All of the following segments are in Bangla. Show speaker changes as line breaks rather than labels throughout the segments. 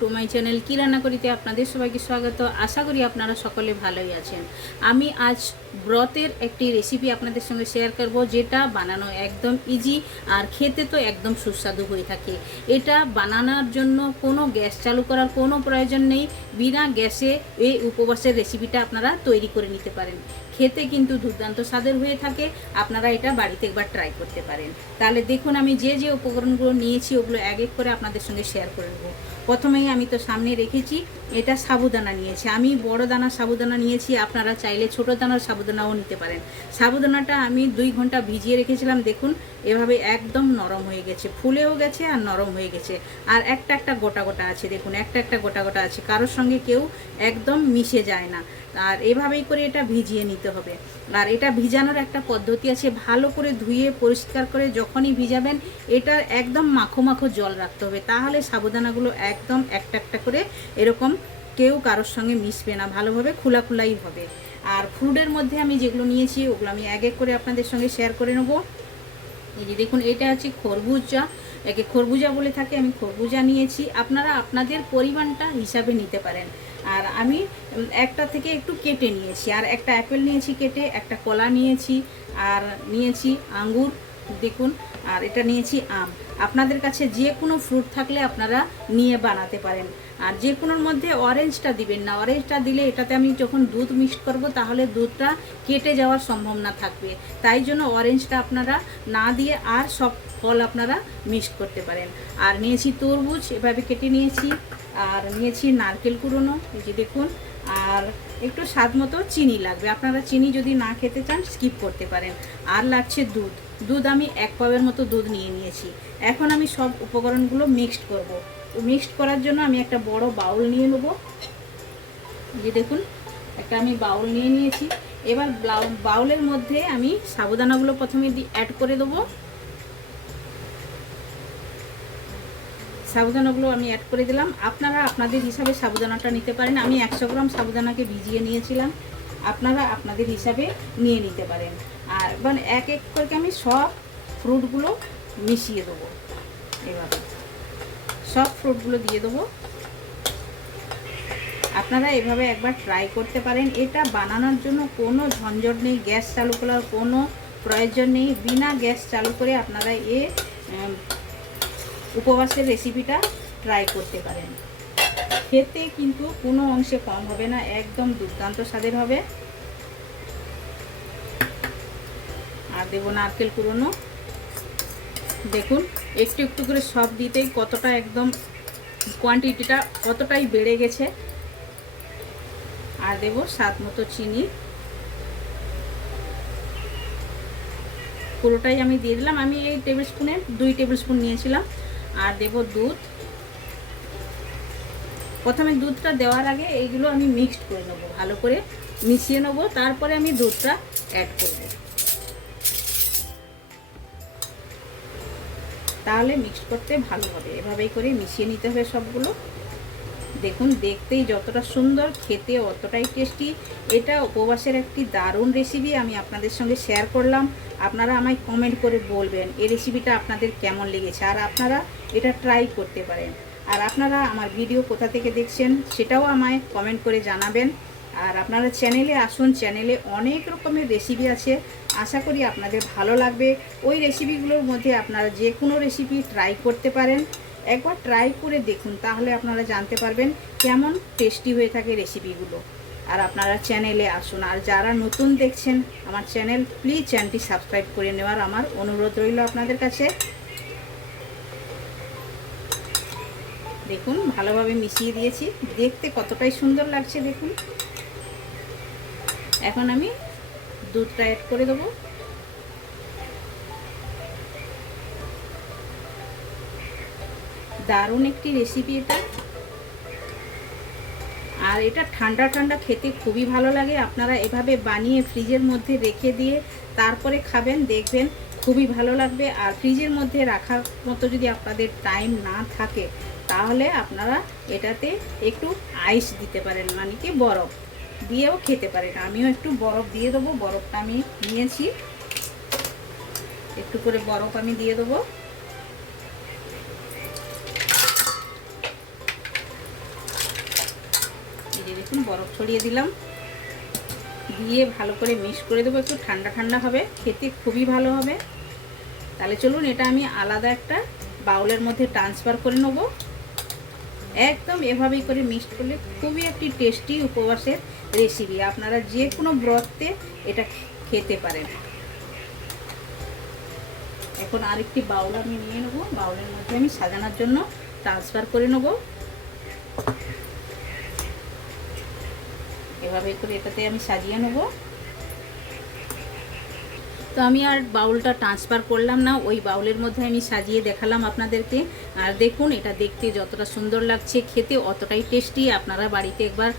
tu চ্যানেল কি রান্না করিতে আপনাদের সবাইকে স্বাগত। আশা করি আপনারা সকলে ভালোই আছেন। আমি আজ ব্রতের একটি রেসিপি আপনাদের সঙ্গে শেয়ার করব, যেটা বানানো একদম ইজি আর খেতে তো একদম সুস্বাদু হয়ে থাকে। এটা বানানোর জন্য কোনো গ্যাস চালু করার কোনো প্রয়োজন নেই। বিনা গ্যাসে এই উপবাসের রেসিপিটা আপনারা তৈরি করে নিতে পারেন। খেতে কিন্তু দুর্দান্ত স্বাদের হয়ে থাকে। আপনারা এটা বাড়িতে একবার ট্রাই করতে পারেন। তাহলে দেখুন, আমি যে যে উপকরণগুলো নিয়েছি, ওগুলো এক এক করে আপনাদের সঙ্গে শেয়ার করে নেব। প্রথমেই আমি তো সামনে রেখেছি, এটা সাবুদানা নিয়েছি। আমি বড় দানা সাবুদানা নিয়েছি, আপনারা চাইলে ছোট দানার সাবুদানাও নিতে পারেন। সাবুদানাটা আমি দুই ঘণ্টা ভিজিয়ে রেখেছিলাম, দেখুন, এভাবে একদম নরম হয়ে গেছে। ফুলেও গেছে আর নরম হয়ে গেছে। আর একটা একটা গোটা গোটা আছে, দেখুন, একটা একটা গোটা গোটা আছে। কারোর সঙ্গে কেউ একদম মিশে যায় না। আর এভাবেই করে এটা ভিজিয়ে নিতে হবে। আর এটা ভিজানোর একটা পদ্ধতি আছে, ভালো করে ধুয়ে, পরিষ্কার করে যখনই ভিজাবেন, এটার একদম মাখো মাখো জল রাখতে হবে। তাহলে সাবুদানাগুলো একদম একটা একটা করে এরকম কেউ কারোর সঙ্গে মিশবে না, ভালোভাবে খোলা খোলাই হবে। আর ফ্রুটের মধ্যে আমি যেগুলো নিয়েছি, ওগুলো আমি এক এক করে আপনাদের সঙ্গে শেয়ার করে নেব। এই যে দেখুন, এটা হচ্ছে খরবুজা। একে খরবুজা বলে থাকে, আমি খরবুজা নিয়েছি। আপনারা আপনাদের পরিমাণটা হিসাবে নিতে পারেন। আর আমি একটা থেকে একটু কেটে নিয়েছি। আর একটা অ্যাপেল নিয়েছি কেটে, একটা কলা নিয়েছি, আর নিয়েছি আঙ্গুর। দেখুন, আর এটা নিয়েছি আম। আপনাদের কাছে যে কোনো ফ্রুট থাকলে আপনারা নিয়ে বানাতে পারেন। আর যে কোনোর মধ্যে অরেঞ্জটা দিবেন না অরেঞ্জটা দিলে এটাতে আমি যখন দুধ মিক্সড করব, তাহলে দুধটা কেটে যাওয়ার সম্ভাবনা থাকবে। তাই জন্য অরেঞ্জটা আপনারা না দিয়ে আর সব ফল আপনারা মিক্সড করতে পারেন। আর নিয়েছি তরমুজ, এভাবে কেটে নিয়েছি। আর নিয়েছি নারকেল কুড়োনো, এই যে দেখুন। আর একটু স্বাদ মতো চিনি লাগবে। আপনারা চিনি যদি না খেতে চান স্কিপ করতে পারেন। আর লাগছে দুধ। দুধ আমি এক পাবের মতো দুধ নিয়ে নিয়েছি। এখন আমি সব উপকরণগুলো মিক্সড করব। মিক্সড করার জন্য আমি একটা বড় বাউল নিয়ে নেব। যে দেখুন, একটা আমি বাউল নিয়ে নিয়েছি। এবার বাউলের মধ্যে আমি সাবুদানাগুলো প্রথমে অ্যাড করে দেবো। সাবুদানাগুলো আমি অ্যাড করে দিলাম। আপনারা আপনাদের হিসাবে সাবুদানাটা নিতে পারেন। আমি একশো গ্রাম সাবুদানাকে ভিজিয়ে নিয়েছিলাম। আপনারা আপনাদের হিসাবে নিয়ে নিতে পারেন। আর মানে এক এক করে আমি সব ফ্রুটগুলো মিশিয়ে দেবো এভাবে। সব ফ্রুটগুলো দিয়ে দেবো। আপনারা এভাবে একবার ট্রাই করতে পারেন। এটা বানানোর জন্য কোনো ঝঞ্ঝট নেই, গ্যাস চালু করার কোনো প্রয়োজন নেই। বিনা গ্যাস চালু করে আপনারা এ উপবাসের রেসিপিটা ট্রাই করতে পারেন। খেতে কিন্তু কোনো অংশে কম হবে না, একদম দুর্দান্ত স্বাদের হবে। আর দেবো নারকেল কুড়োনো। দেখুন, একটু একটু করে সব দিতেই কতটা একদম কোয়ান্টিটিটা কতটাই বেড়ে গেছে। আর দেবো স্বাদ মতো চিনি। পুরোটাই আমি দিয়ে দিলাম। আমি এই টেবিল স্পুনে দুই টেবিল স্পুন নিয়েছিলাম। আর দেব দুধ। প্রথমে দুধটা দেওয়ার আগে এইগুলো আমি মিক্সড করে নেব, ভালো করে মিশিয়ে নেব, তারপরে আমি দুধটা অ্যাড করব। তাহলে মিক্সড করতে ভালো হবে, এভাবেই করে মিশিয়ে নিতে হবে সবগুলো। দেখুন, দেখতেই যতটা সুন্দর, খেতে অতটাই টেস্টি এটা উপবাসের একটি দারুণ রেসিপি আমি আপনাদের সঙ্গে শেয়ার করলাম। আপনারা আমায় কমেন্ট করে বলবেন, এই রেসিপিটা আপনাদের কেমন লেগেছে? আর আপনারা এটা ট্রাই করতে পারেন। আর আপনারা আমার ভিডিও কোথা থেকে দেখছেন সেটাও আমায় কমেন্ট করে জানাবেন। আর আপনারা চ্যানেলে আসুন চ্যানেলে অনেক রকমের রেসিপি আছে। আশা করি আপনাদের ভালো লাগবে। ওই রেসিপিগুলোর মধ্যে আপনারা যে কোনো রেসিপি ট্রাই করতে পারেন। একবার ট্রাই করে দেখুন, তাহলে আপনারা জানতে পারবেন কেমন টেস্টি হয়ে থাকে রেসিপিগুলো আর আপনারা চ্যানেলে আসুন। আর যারা নতুন দেখছেন, আমার চ্যানেল প্লিজ চ্যানেলটি সাবস্ক্রাইব করে নেওয়ার আমার অনুরোধ রইল আপনাদের কাছে। দেখুন, ভালোভাবে মিশিয়ে দিয়েছি। দেখতে কতটাই সুন্দর লাগছে দেখুন। এখন আমি দুধটা অ্যাড করে দেবো। দারুণ একটি রেসিপি এটা। আর এটা ঠান্ডা ঠান্ডা খেতে খুবই ভালো লাগে। আপনারা এভাবে বানিয়ে ফ্রিজের মধ্যে রেখে দিয়ে তারপরে খাবেন, দেখবেন খুবই ভালো লাগবে। আর ফ্রিজের মধ্যে রাখার মতো যদি আপনাদের টাইম না থাকে তাহলে আপনারা এটাতে একটু আইস দিতে পারেন মানে কি বরফ দিয়েও খেতে পারেন। আমিও একটু বরফ দিয়ে দেবো, বরফটা আমি নিয়েছি। একটু করে বরফ আমি দিয়ে দেবো। দেখুন, বরফ ছড়িয়ে দিলাম। দিয়ে ভালো করে মিক্স করে দেবো, একটু ঠান্ডা ঠান্ডা হবে, খেতে খুবই ভালো হবে। তাহলে চলুন, এটা আমি আলাদা একটা বাউলের মধ্যে ট্রান্সফার করে নেব। একদম এভাবেই করে মিক্সড করলে খুবই একটি টেস্টি উপবাসের রেসিপি আপনারা যে কোনো ব্রতে এটা খেতে পারেন। এখন আরেকটি বাউল আমি নিয়ে নেব। বাউলের মধ্যে আমি সাজানোর জন্য ট্রান্সফার করে নেব। এভাবে করে এটাতে আমি সাজিয়ে নেব। তো আমি আর বাউলটা ট্রান্সফার করলাম না। ওই বাউলের মধ্যে আমি সাজিয়ে দেখালাম আপনাদেরকে। আর দেখুন, এটা দেখতে যতটা সুন্দর লাগছে, খেতে অতটাই টেস্টি আপনারা বাড়িতে একবার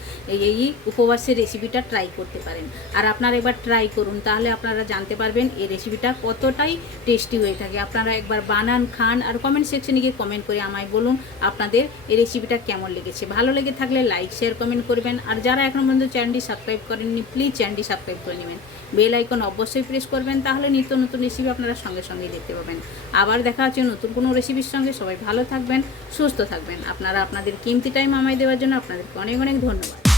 এই উপবাসের রেসিপিটা ট্রাই করতে পারেন। আর আপনারা একবার ট্রাই করুন, তাহলে আপনারা জানতে পারবেন এই রেসিপিটা কতটাই টেস্টি হয়ে থাকে। আপনারা একবার বানান, খান, আর কমেন্ট সেকশনে গিয়ে কমেন্ট করে আমায় বলুন আপনাদের এই রেসিপিটা কেমন লেগেছে। ভালো লেগে থাকলে লাইক শেয়ার কমেন্ট করবেন। আর যারা এখনও পর্যন্ত চ্যানেলটি সাবস্ক্রাইব করেননি প্লিজ চ্যানেলটি সাবস্ক্রাইব করে নেবেন। বেল আইকন অবশ্যই প্রেস করবেন, তাহলে নিত্য নতুন রেসিপি আপনারা সঙ্গে সঙ্গে দেখতে পাবেন। আবার দেখা হচ্ছে নতুন কোনো রেসিপির সঙ্গে, সবাই ভালো থাকবেন, সুস্থ থাকবেন। আপনারা আপনাদের কিমতি টাইম আমায় দেওয়ার জন্য আপনাদেরকে অনেক অনেক ধন্যবাদ।